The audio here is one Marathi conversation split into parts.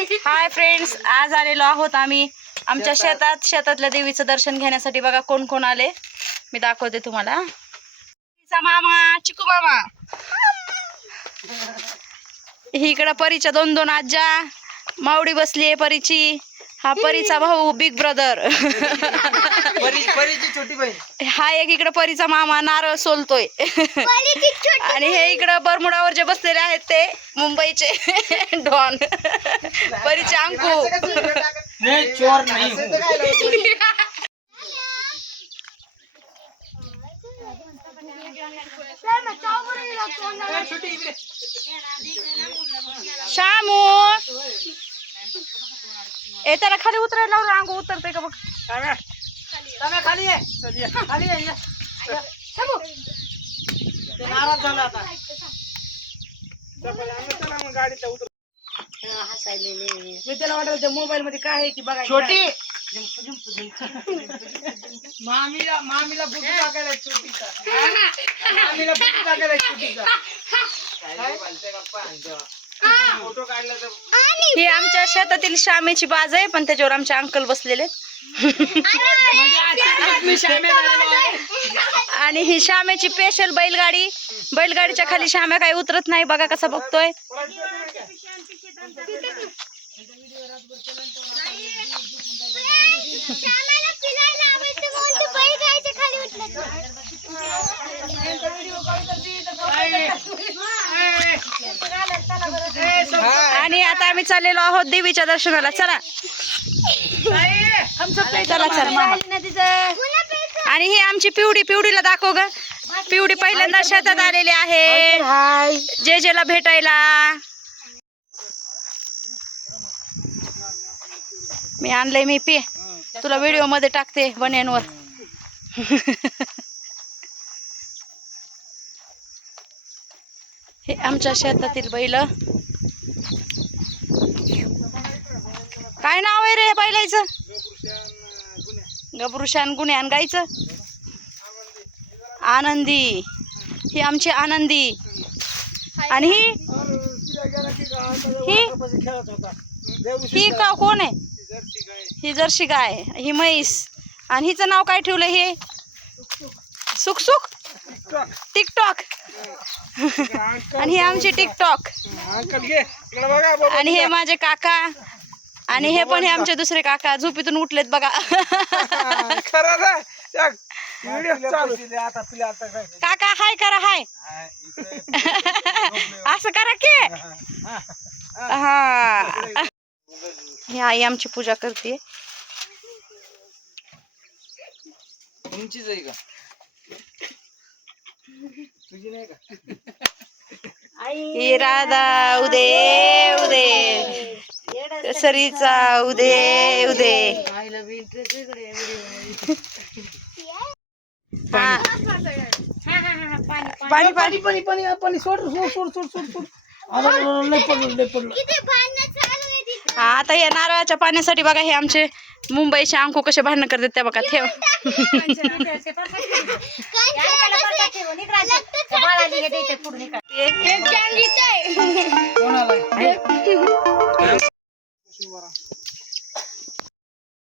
हाय फ्रेंड्स आज आलेलो आहोत आम्ही. आमच्या शेतात शेतातल्या देवीचं दर्शन घेण्यासाठी बघा कोण कोण आले. मी दाखवते तुम्हाला. मामा चिकू मामा. ही इकडं परीच्या दोन दोन आज्या. मावडी बसली आहे परीची. हा परीचा भाऊ बिग ब्रदर परी परीची छोटी बहीण. हा एक इकडं परीचा मामा नारळ सोलतोय. आणि हे इकडं बरमुडावर जे बसलेले आहेत ते मुंबईचे डॉन. परीचे अंकू. नाही चोर नाही. शामू. ए त्याला खाली उतरायला लावलं अंगू उतरते का बघ खाली ये. चल ये. खाली ये, ये. ते नाराज़ झाला आता. मी. त्याला वाटलं मोबाईल मध्ये काय आहे की बघा छोटी! मामीला मामीला बुटू टाकायला छोटीचा. मामीला बुटू टाकायला छोटीचा. फ़ोटो काढला तर ही आमच्या शेतातील शामेची बाज आहे पण त्याच्यावर आमचे अंकल बसलेले आणि ही श्यामेची स्पेशल बैलगाडी. बैलगाडीच्या खाली श्याम्या काही उतरत नाही बघा कसा बघतोय. आता आम्ही चाललेलो आहोत देवीच्या दर्शनाला. चला. चला चला मामा. आणि ही आमची पिवडी पिवडीला दाखव ग. पिवडी पहिल्यांदा शेतात आलेली आहे. जेजेला भेटायला. मी आणलंय मी पी. तुला व्हिडिओमध्ये टाकते बनेनवर. हे आमच्या शेतातील बैल. काय नाव आहे रे बैलाचं? गबरुशान गुन्ह्यान गायचं आनंदी. ही आमची आनंदी. आणि ही? ही? ही का कोण आहे? ही जर्शी गाय. ही म्हैस. आणि हिचं नाव काय ठेवलं हे? सुख सुख टिकटॉक. आणि हे आमची टिकटॉक. आणि हे माझे काका. आणि हे पण हे आमचे दुसरे काका झोपीतून उठलेत बघा. खरं ना. त्या व्हिडिओ चालू. आता तुला आता काय काका हाय करा हाय. असं करा की. हा. ही आई आमची पूजा करते. तुमचीच आहे का? तुझी नाही का? ही राधा उदे उदे सरीचा उदे उदे हा पाणी पाणी पाणी पाणी पाणी सोड सोड सोड सोड सोड सोड. हा आता या नारळाच्या पाण्यासाठी बघा हे आमचे मुंबईचे अंकू कसे भांडणं करतात त्या बघा ठेव.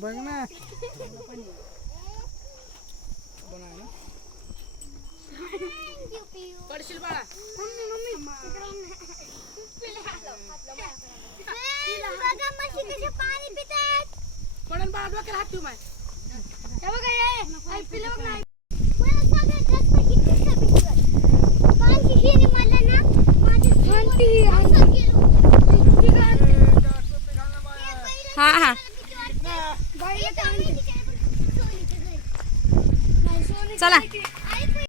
बघ ना हा हा. चला.